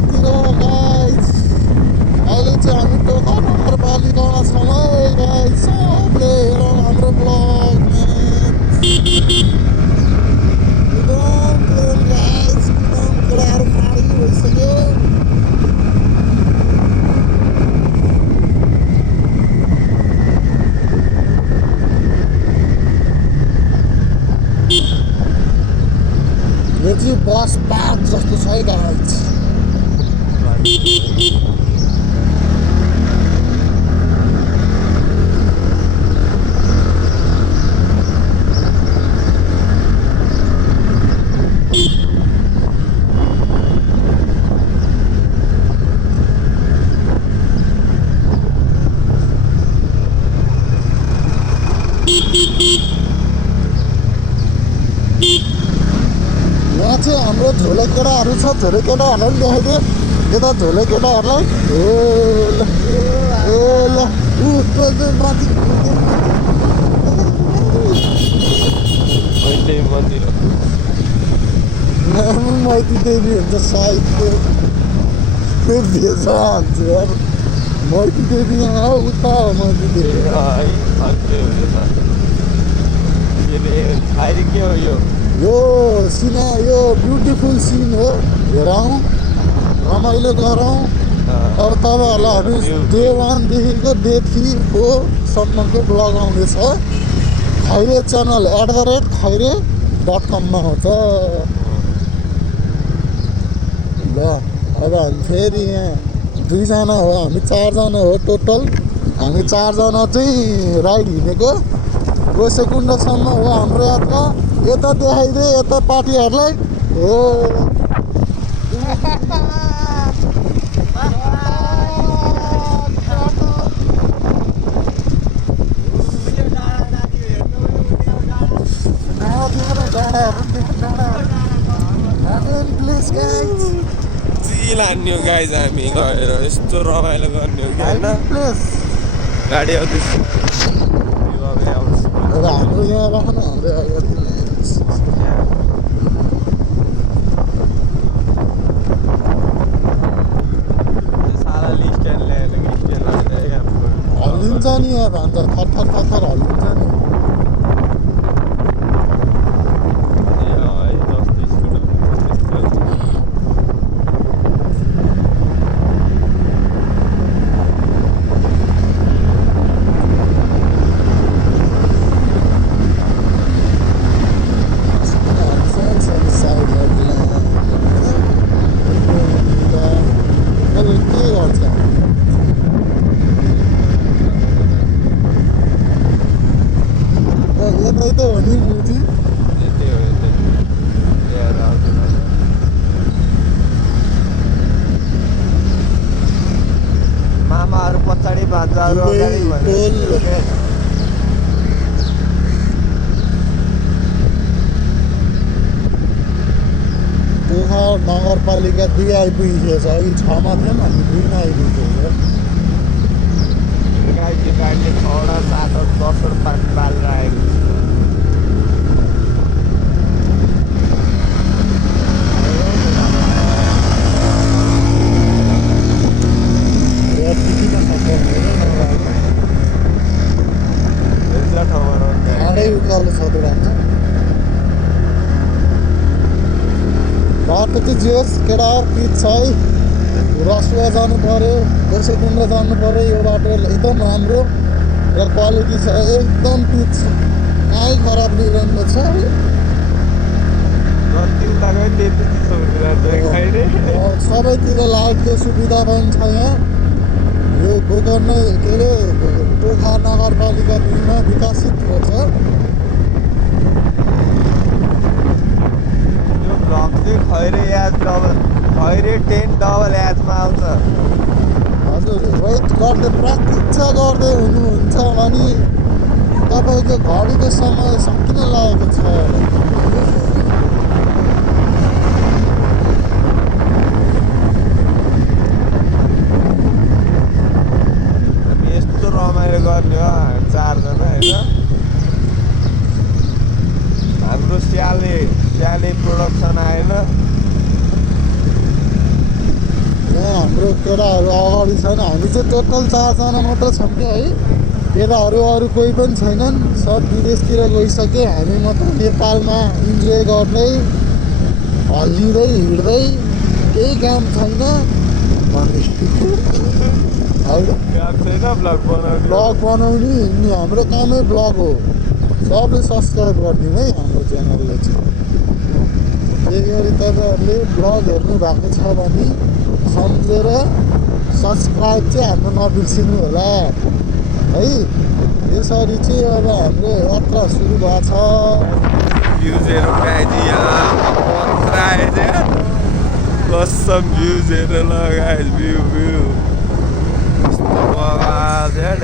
बाहिरतिर गाइस अहिले चाहिँ हामी टोका नगरपालिकामा छौँ है गाइस सबले हेरौँ हाम्रो ब्लग एकदम प्लेन गाइस एकदम कुराहरू खाडी भइसक्यो यो चाहिँ बस पार्क जस्तो छ है गाइस यहाँ चाहिँ हाम्रो झोले केटाहरू छ झोले केटाहरूलाई देखाइदियो यता झोले केटाहरूलाई माइती देवी हुन्छ सायद भेज हान्छ यार माइती देवी यहाँ हो उता हो माइती देवी के हो यो सिन यो ब्युटिफुल सिन हो हेरौँ रमाइलो गरौँ अब तपाईँहरूलाई हामी डे 1देखिको डे 3सम्मको ब्लग आउँदैछ खैरे च्यानल @खैरे.com हो त ल अब हामी फेरि यहाँ 2 जना हो हामी 4 जना हो टोटल हामी 4 जना चाहिँ राइड हिँडेको गोसेकुण्डसम्म हो हाम्रो यात्रा यता देखाइदिए यता पार्टीहरूलाई हो लान्ने हो गाइज हामी गएर यस्तो रमाइलो गर्ने हो कि होइन गाडी आउँदैछ हाम्रो यहाँ राख्न हाम्रो अगाडि हल्लिन्छ नि यहाँ भन्छ थर हल्लिन्छ नि मामाहरू पछाडि भान्जाहरू अगाडि टोखा नगरपालिका 2 आइपुगेको छ अघि 6 मा थिएन हामी 2 मा आइपुगेको गाईको गाडीले 6 7 10 पाल राखेको उकालो छ बाटो चाहिँ जोस् केटा पिच छ है रसुवा जानु पऱ्यो गोसेकुण्ड जानु पऱ्यो यो बाटो एकदम राम्रो र क्वालिटी छ एकदम पिच कहीँ खराब बिग्रनु छ सबैतिर लाइटको सुविधा पनि छ यहाँ यो गोकर्ण के अरे टोखा नगरपालिका 2 मा विकसित हुन्छ यो भ्लग चाहिँ खैरे याद खैरे 10 डबल यादमा आउँछ हजुर वेट गर्दै प्रतीक्षा गर्दै हुनुहुन्छ भने तपाईँको घडीको समय सकिन लागेको छ रमाइलो गर्ने हो 4 जना होइन हाम्रो स्याले प्रोडक्सन आएन हाम्रो केटाहरू अगाडि छैन, हामी चाहिँ टोटल 4 जना मात्र छौँ क्या है। केटाहरू अरू कोही पनि छैनन्, सब विदेशतिर गइसके। हामी मात्र नेपालमा इन्जोय गर्दै हल्लिँदै हिँड्दै, केही काम छैन भन्ने ब्लग बनाउने हिँड्ने हाम्रो कामै ब्लग हो। सबले सब्सक्राइब गरिदिउँ है हाम्रो च्यानलले चाहिँ। त्यही गरी तपाईँहरूले ब्लग हेर्नु भएको छ भने सम्झेर सब्सक्राइब चाहिँ हाम्रो नबिर्सिनु होला है। यसरी चाहिँ अब हाम्रो यात्रा सुरु भएको छ। भ्युजहरू गाइज यहाँ खतरा आएछ यार, कसम भ्युजहरू ल गाइज, भ्यू कस्तो बवाल छ यार,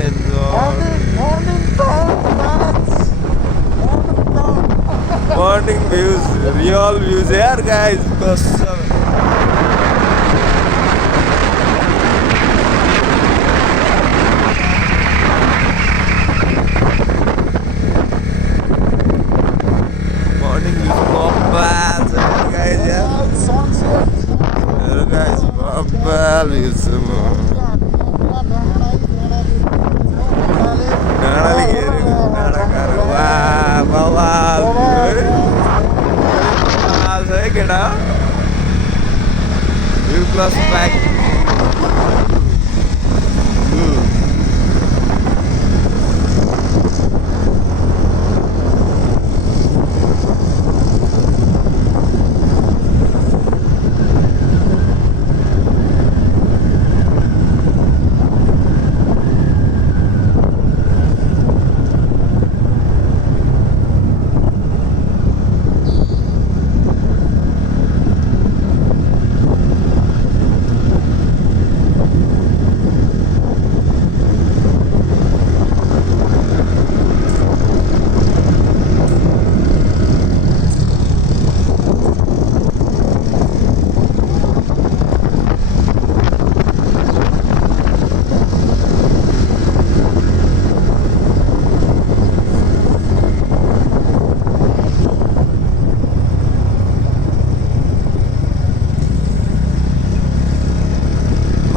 मर्निङ भ्युज, रियल भ्युज यार गाइज, कसम। मर्निङ भ्युज बवाल छ गाइज यार, हेर गाइज बवाल भ्युज छ। डाँडाले घेरेको डाँडाकाँडा, वाह बवाल छ है केटा। भ्यू प्लस ब्याक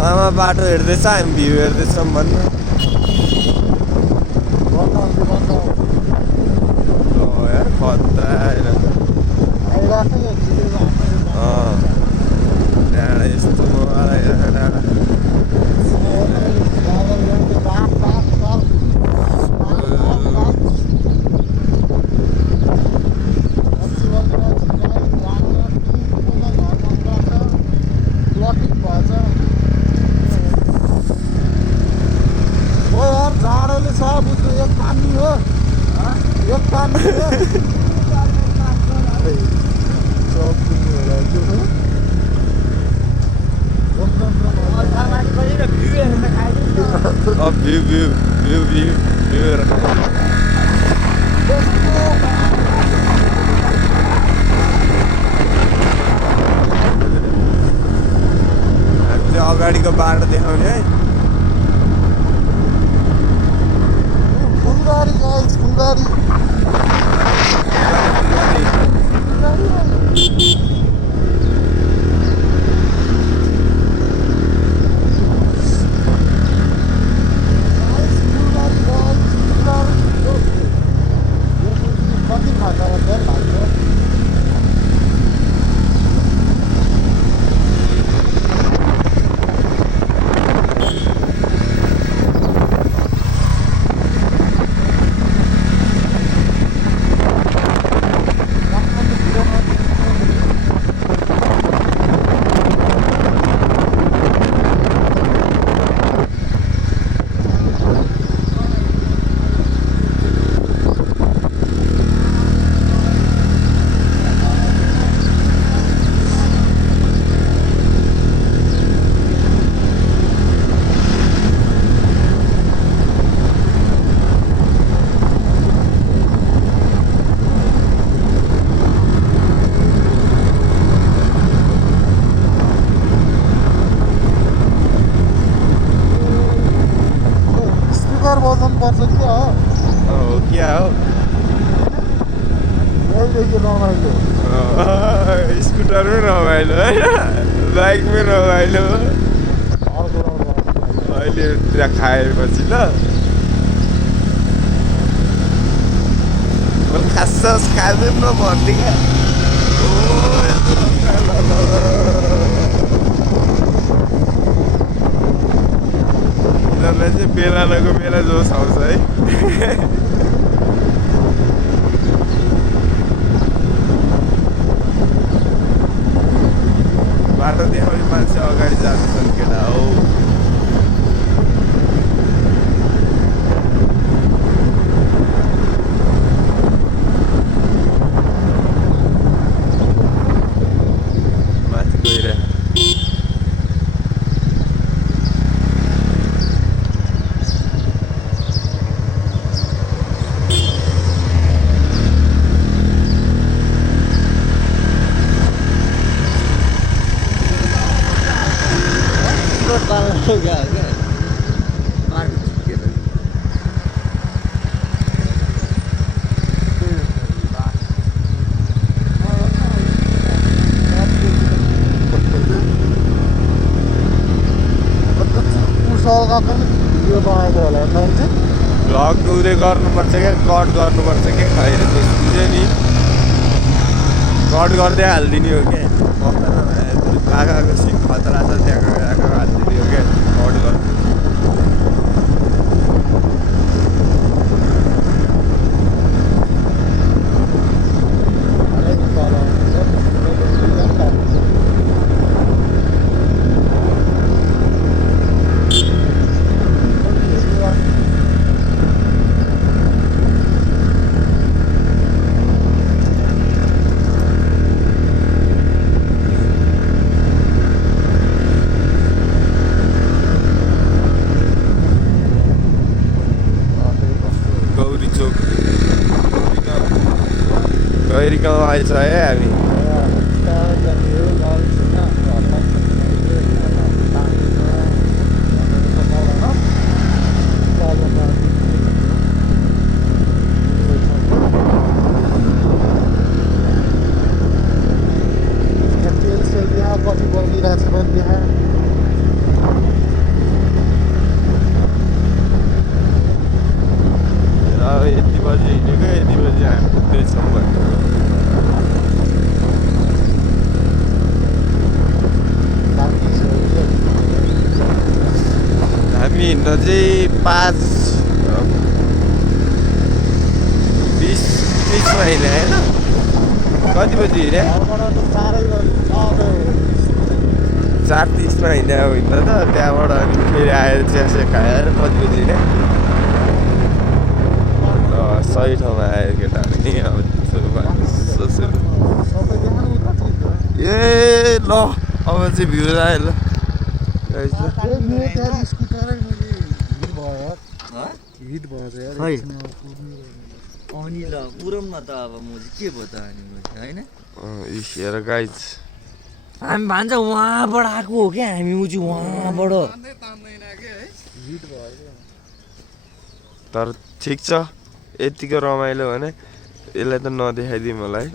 मामा बाटो हेर्दैछ, हामी भ्यू हेर्दैछौँ भन्नु। यार खतरा डाँडा यस्तो डाँडा भ्यू अगाडिको बाटो देखाउने है। फुलबारी गाइस, फुलबारी। पर्छ क्या हो क्या हो रमाइलो स्कुटरमै रमाइलो होइन बाइकमै रमाइलो अहिले खाएपछि ल खास खाँदैन न भन्ने क्या यिनीहरूलाई चाहिँ बेला लगेको बेला जोस आउँछ है बाटो देखाउने मान्छे अगाडि जाँदैछन् केटा हो माथि गइरह भ्लग उयो गर्नुपर्छ क्या कट गर्नुपर्छ क्या खैर त्यसले नि कट गर्दै हालिदिने हो क्या काकाको सिट खतरा छ त्यहाँ गएको हालिदिने हो क्या कट गर्नु गैरीगाउँ आएछ है हामी यति बजी हिँडेको यति बजी हामी पुग्दैछौँ हामी हिँड्न चाहिँ 5:20-30मा हिँड्यो होइन कति बजी हिँड्यो 4:30मा हिँड्यो हिँड्न त त्यहाँबाट अनि फेरि आएर चियासिया खाएर कति बजी हिँड्यो सही ठाउँमा आयो केटाहरू नि अब ए ल अब चाहिँ भ्यू आयो ल अनि ल पुरममा त अब म चाहिँ के भयो त अनि होइन हेर गाइज हामी भन्छ उहाँबाट आएको हो क्या हामी ऊ चाहिँ उहाँबाट तर ठिक छ यतिको रमाइलो भने यसलाई त नदेखाइदिउँ मलाई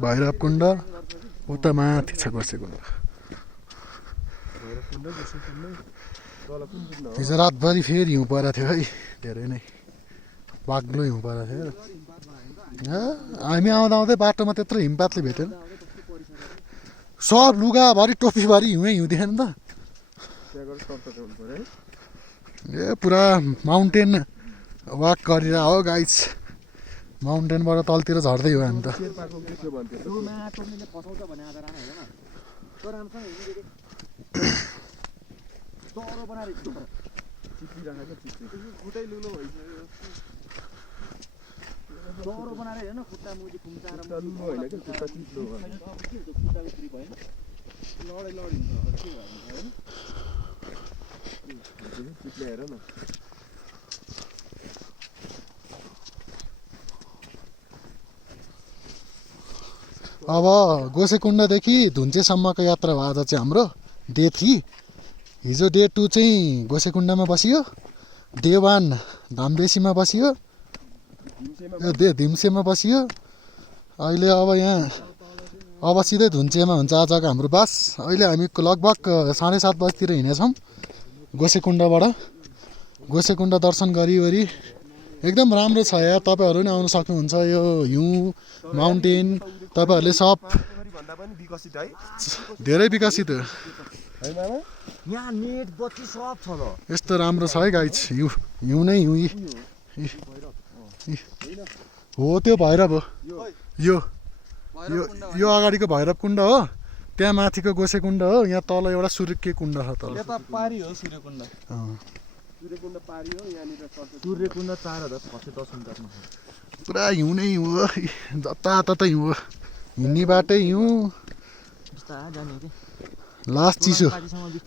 भैरवकुण्ड उता माथि छ गोसेकुण्ड हिजो रातभरि फेरि हिउँ परेको थियो है धेरै नै बाग्लो हिउँ परेको थियो हामी आउँदा आउँदै बाटोमा त्यत्रो हिमपातले भेटेन सब लुगाभरि टोपीभरि हिउँै हिउँ देखेन त ए पुरा माउन्टेन वाक गरेर हो गाइज माउन्टेनबाट तलतिर झर्दै हो हामी त अब गोसेकुण्डदेखि धुन्चेसम्मको यात्रा भयो आज चाहिँ हाम्रो डे 3 हिजो डे 2 चाहिँ गोसेकुण्डमा बसियो डे 1 धामबेसीमा बसियो धिम्सेमा बसियो अहिले अब यहाँ अब सिधै धुन्चेमा हुन्छ आजको हाम्रो बास अहिले हामी लगभग 7:30 बजीतिर हिँडेछौँ गोसेकुण्ड दर्शन गरिवरी एकदम राम्रो छ यार तपाईँहरू नि आउन सक्नुहुन्छ यो हिउँ माउन्टेन तपाईँहरूले सब धेरै विकसित हो यहाँ नेट बत्ती सब छ ल यस्तो राम्रो छ है गाइज हिउँ नै हिउँ हो त्यो भैरव हो यो अगाडिको भैरव कुण्ड हो त्यहाँ माथिको गोसेकुण्ड हो यहाँ तल एउटा सूर्यके कुण्ड छ तल सूर्यकुण्ड 4000 पुरा हिउँ नै हिउँ हो जताततै हिउँ हो हिँड्ने बाटै हिउँ लास्ट चिसो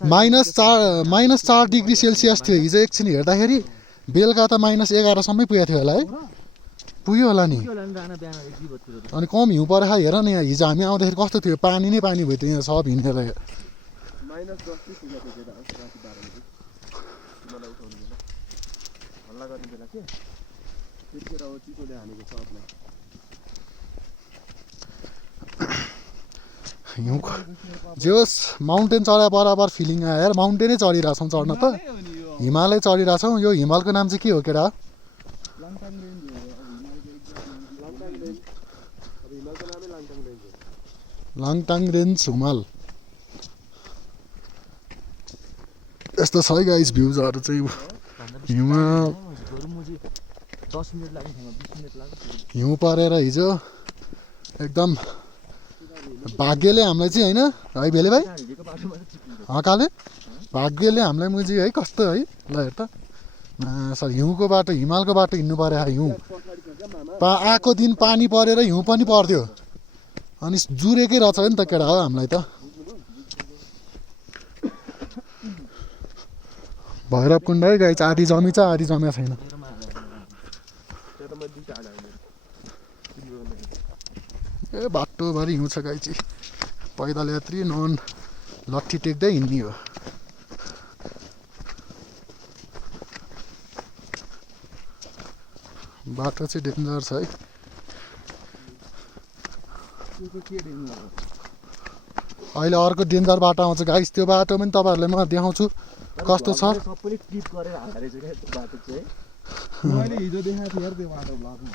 -4 डिग्री सेल्सियस थियो हिजो एकछिन हेर्दाखेरि बेलुका त -11 सम्मै पुगेको थियो होला है पुग्यो होला नि अनि कम हिउँ परेर हेर न यहाँ हिजो हामी आउँदाखेरि कस्तो थियो पानी नै पानी भयो त्यो यहाँ सब हिँडेर हिउँ जे होस् माउन्टेन चढा बराबर फिलिङ आयो यार माउन्टेनै चढिरहेछौँ चढ्न त हिमालय चढिरहेछौँ यो हिमालको नाम चाहिँ के हो केटा लाङटाङ रेन्ज हिमाल यस्तो छ है गाइस भ्युजहरू चाहिँ हिमाल हिउँ परेर हिजो एकदम भाग्यले हामीलाई चाहिँ होइन है भेले भाइ काले भाग्यले हामीलाई मुजी है कस्तो है ल हेर त सर हिउँको बाटो हिमालको बाटो हिँड्नु पऱ्यो हिउँ आएको दिन पानी परेर हिउँ पनि पर्थ्यो अनि जुरेकै रहेछ नि त केटा हो हामीलाई त भैरवकुण्ड है गाई आधी जमी छ आधी जमेको छैन ए बाटोभरि हिउँ छ गाई चाहिँ पैदल यात्री नन लट्ठी टेक्दै हिँड्ने हो बाटो चाहिँ डेन्जर छ है अहिले अर्को डेन्जर बाटो आउँछ गाइस त्यो बाटो पनि तपाईँहरूलाई म देखाउँछु कस्तो छ मैले हिजो देखाएको थिएँ यार त्यो बाटो ब्लगमा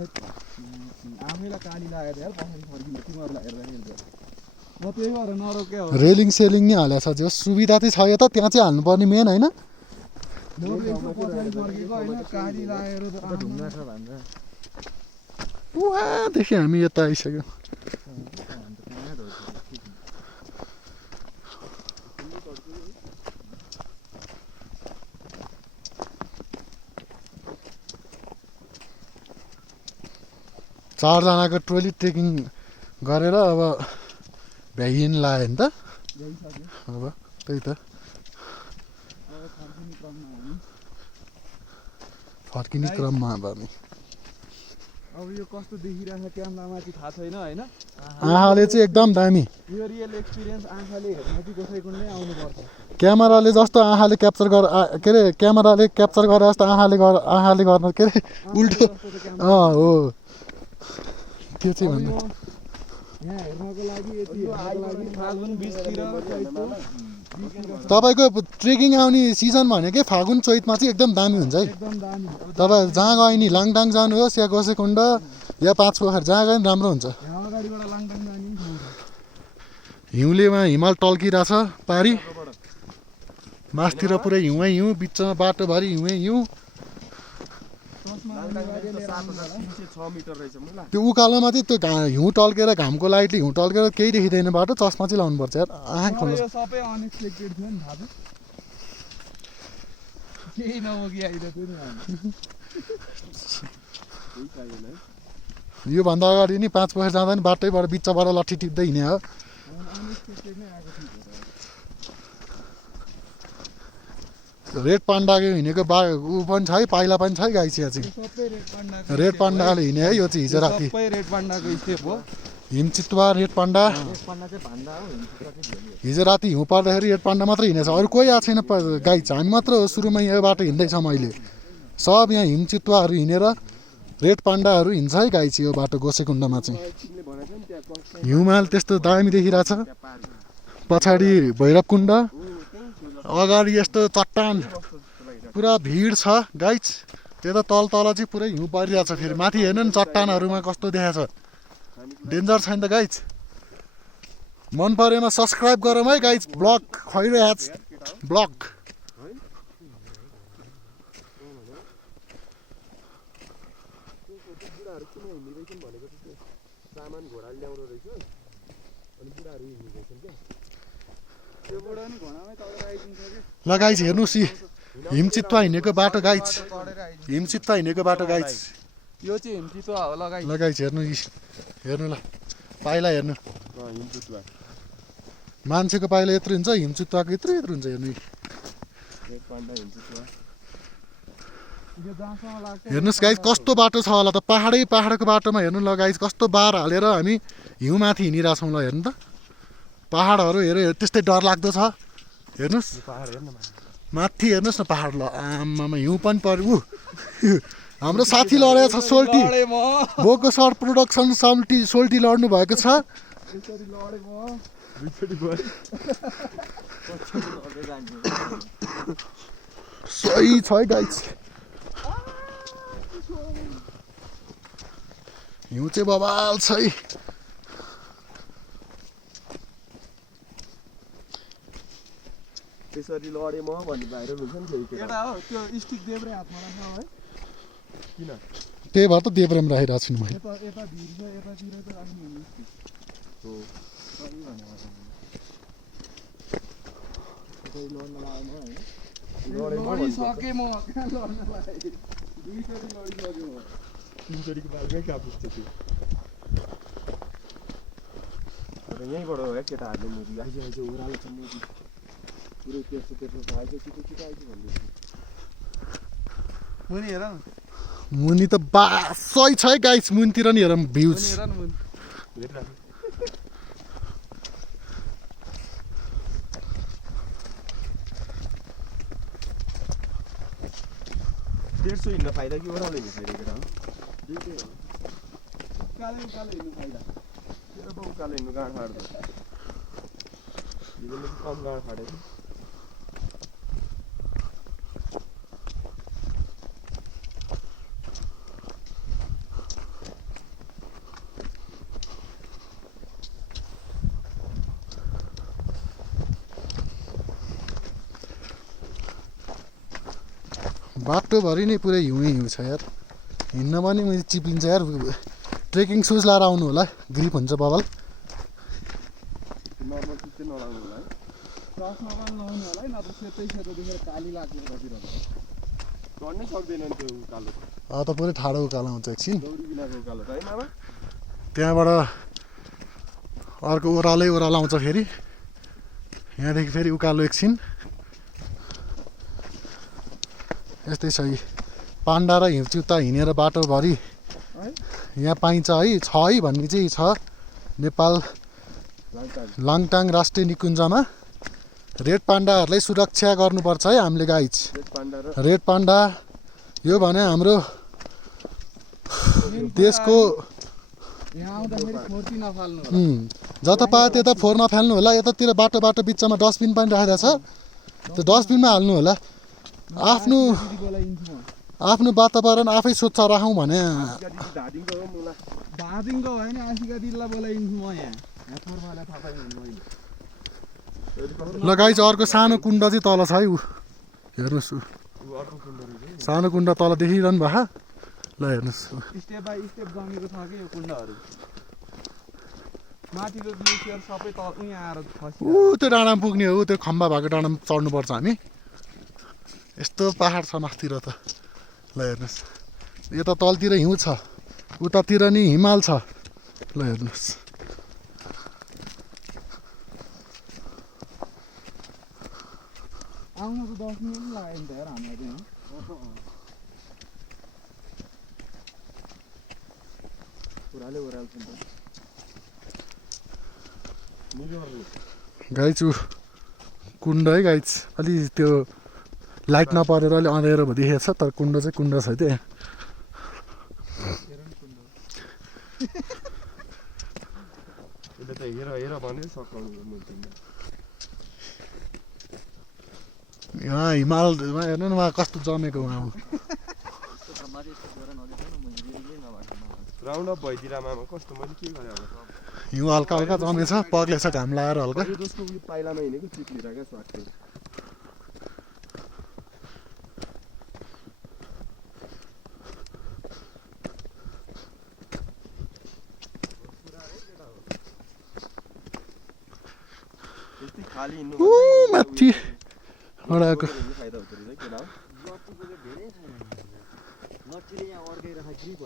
आफैलाई काली लागेको थियो यार पछाडि फर्किनु तिमीहरूलाई हेर्दाखेरि म त्यही भएर नरोके हो रेलिङ सेलिङ नि हालेको छ जो सुविधा चाहिँ छ यो त त्यहाँ चाहिँ हाल्नुपर्ने मेन होइन पछाडि फर्केको होइन काली लागेर ढुङ्गा छ भन्छ पुवादेखि हामी यता आइसक्यौँ चारजनाको ट्रोली ट्रेकिङ गरेर अब भ्याइन लाग्यो नि त अब त्यही त फर्किने क्रममा अब हामी अब यो कस्तो देखिरहेको छ क्यामेरामाथि थाहा छैन होइन आँखाले चाहिँ एकदम दामी यो रियल एक्सपिरियन्स आँखाले हेर्न चाहिँ कसैको नै आउनुपर्छ क्यामेराले जस्तो आँखाले क्याप्चर गर के अरे क्यामेराले क्याप्चर गरे जस्तो आँखाले गर्न के अरे उल्टो हो त्यो चाहिँ भन्नु यहाँ हेर्नको लागि यति फागुन 20 तिर तपाईँको ट्रेकिङ आउने सिजन भनेकै फागुन चैतमा चाहिँ एकदम दामी हुन्छ है एकदम दामी तपाईँ जहाँ गयो नि लाङटाङ जानुहोस् या गोसेकुण्ड या पाँचपोखर जहाँ गयो नि राम्रो हुन्छ यहाँ अगाडिबाट लाङटाङ जाने पनि ठाउँ छ हिउँलेमा हिमाल टल्किरहेछ पारी मासतिर पुरै हिउँै हिउँ बिचमा बाटोभरि हिउँै हिउँ त्यो उकालोमा चाहिँ त्यो हिउँ टल्केर घामको लाइटले हिउँ टल्केर केही देखिँदैन बाटो चस्मा चाहिँ लाउनुपर्छ यार आँखा खोल्नु यो सबै अनएक्सपेक्टेड थियो नि थाहा छ केही नबोकी आइरहेको थियो नि योभन्दा अगाडि नि पाँचपोखर जाँदा नि बाटैबाट बिचबाट लट्ठी टिप्दै हिँड्ने हो अनएक्सपेक्टेड नै आएको थियो रेड पान्डाको हिँडेको ऊ पनि छ है पाइला पनि छ है गाई चिया चाहिँ सबै रेड पान्डाको रेड पान्डाले हिँडे है यो चाहिँ हिजो राति सबै रेड पान्डाको स्टेप हो हिमचितुवा रेड पान्डा पन्ना चाहिँ भन्दा हो हिमचितुवा चाहिँ भेल्यो। हिजो राति हिउँ पर्दाखेरि रेड पान्डा मात्रै हिँडेछ अरू कोही आएको छैन गाइज हामी मात्र हो सुरुमा यो बाटो हिँड्दैछौँ अहिले सब यहाँ हिमचितुवाहरू हिँडेर रेड पान्डाहरू हिँड्छ है गाइज यो बाटो गोसेकुण्डमा चाहिँ हिउँमाल त्यस्तो दामी देखिरहेछ पछाडि भैरवकुण्ड अगाडि यस्तो चट्टान पुरा भिड छ गाइज त्यता तल चाहिँ पुरै हिउँ परिरहेछ फेरि माथि हेर्नु नि चट्टानहरूमा कस्तो देखाएको छ डेन्जर छैन त गाइज मन परेमा सब्सक्राइब गरौँ है गाइज ब्लग खैरहेछ ब्लग ल गाइज हेर्नुहोस् हिमचितुवा हिँडेको बाटो गाइज हिमचितुवा हिँडेको बाटो गाइज यो चाहिँ हिमचितुवा हो लगाइ ल गाइज हेर्नु हेर्नु ल पाइला हेर्नु मान्छेको पाइला यत्रो हुन्छ हिमचितुवाको यत्रो हुन्छ हेर्नु हेर्नुहोस् गाइज कस्तो बाटो छ होला त पहाडको बाटोमा हेर्नु ल गाइज कस्तो बार हालेर हामी हिउँमाथि हिँडिरहेछौँ ल हेर्नु त पहाडहरू हेरेर त्यस्तै डर लाग्दो छ हेर्नुहोस् माथि हेर्नुहोस् न पहाड ल आमामा हिउँ पनि पर्यो हाम्रो साथी लडेको छ सोल्टी बोको सर प्रोडक्सन सोल्टी लड्नु भएको छ सही छ है गाइज हिउँ चाहिँ बबाल छ है त्यसरी लडे म भन्ने भाइरल हुन्छ नि फेरि एउटा हो त्यो स्टिक देब्रे हातमा राख्नु है किन त्यही भएर त देब्रेम राखिरहेको छु नि मैले यता भिर्छ यतातिर त राख्नु हुने स्टिक हो सही भनेको लडिसकेँ म कहाँ लड्नलाई दुईचोटि लडिसकेँ म तिनचोटिको बालमै कहाँ पुग्छ त्यो तर यहीँबाट हो है केटाहरूले मुभी आइज ओह्रालो छ मुभी पुरै त्यस्तो आइज छिटो आइज भन्दैछु मुनि हेर न मुनि त सही छ है गाइस मुनितिर नि हेरौँ भ्युज हेर न मुनि डेढ सौ हिँड्न फाइदा कि ओह्रालो हिँड्न फाइदा केटा हो उकालो हिँड्नु फाइदा तेरो पो उकालो हिँड्नु गाँड फाट्दो हिजो कम गाँड फाटेको बाटोभरि नै पुरै हिउँ छ यार हिँड्न पनि मैले चिप्लिन्छ यार ट्रेकिङ सुज लाएर आउनु होला ग्रिप हुन्छ बबल नर्मल सुज चाहिँ नलाउनु होला है चस्मा पनि लाउनु होला है नत्र सेतै देखेर काली लाग्ने बसिरहेको चढ्नै सक्दैन नि त्यो उकालो त पुरै ठाडो उकालो आउँछ एकछिन दौडी बिनाको उकालो त है मामा त्यहाँबाट अर्को ओह्रालो आउँछ फेरि यहाँदेखि फेरि उकालो एकछिन यस्तै छ पाण्डा र हिउँचिउता हिँडेर बाटोभरि यहाँ पाइन्छ है छ है भन्ने चाहिँ छ नेपाल लाङटाङ राष्ट्रिय निकुञ्जमा रेड पाण्डाहरूलाई सुरक्षा गर्नुपर्छ है हामीले गाइज रेड पाण्डा यो भने हाम्रो देशको यहाँ आउँदाखेरि फोर्टी नफाल्नु जता पायो त्यता फोहोर नफाल्नु होला यतातिर बाटो बिचमा डस्टबिन पनि राखेको छ त्यो डस्टबिनमा हाल्नु होला आफ्नो वातावरण आफै स्वच्छ राखौँ भने धादिङको होइन आशिका दिदीलाई बोलाइदिन्छु म यहाँ ल गाइज अर्को सानो कुण्ड चाहिँ तल छ है ऊ हेर्नुहोस् सानो कुण्ड तल देखिरहनु भयो ल हेर्नुहोस् स्टेप बाई स्टेप जमेको छ कि यो कुण्डहरू माथिको ग्लेसियर सबै तल यहाँ आएर खस्यो ऊ त्यो डाँडामा पुग्ने हो त्यो खम्बा भएको डाँडामा चढ्नुपर्छ हामी यस्तो पहाड छ माथितिर त ल हेर्नुहोस् यता तलतिर हिउँ छ उतातिर नि हिमाल छ ल हेर्नुहोस् आउनु त 10 मिनेट पनि लाग्यो नि त यार हामीलाई चाहिँ ओह्रालो छ नि त गाइज ऊ कुण्ड है गाइज अलि त्यो लाइट नपरेर अलि अँध्यारो भयो देखेको छ तर कुण्ड चाहिँ कुण्ड छ त्यो यसले त हेर हेर भने सकाउनु यहाँ हिमालमा हेर्नु न उहाँ कस्तो जमेको उहाँ राउन्ड अप भइदिएर मामा कस्तो मैले के गरेँ अब हिउँ हल्का हल्का जमेछ पग्लेछ घाम लगाएर हल्का यो जस्तो उयो पाइलामा हिँडेको चिप्लिएर क्या स्वाटले त्यस्तै खाली हिँड्नु माथि अडाको फाइदा हुँदो रहेछ केटा हो लट्ठीको चाहिँ धेरै छैन लट्ठीले यहाँ अड्काइरहेको ग्रिप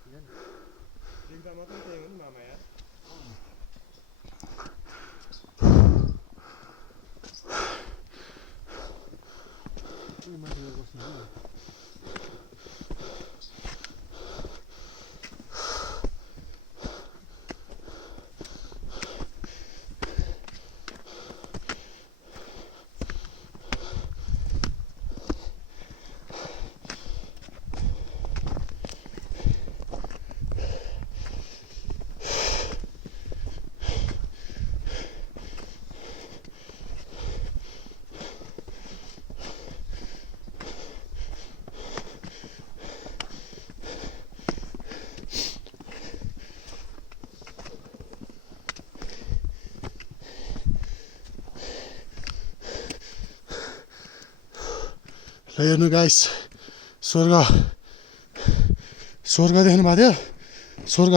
होइन देख्दा मात्रै त्यही हो नि मामा यार हेर्नु गाइस स्वर्ग स्वर्ग देख्नु भएको थियो स्वर्ग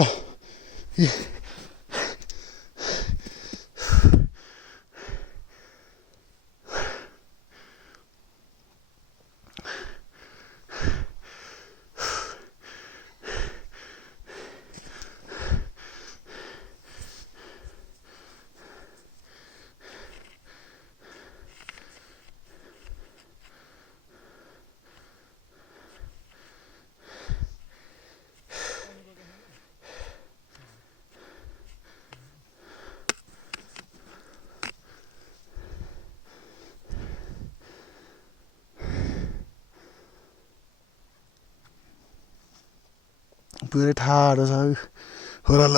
पुरै ठाडो छ हो र ल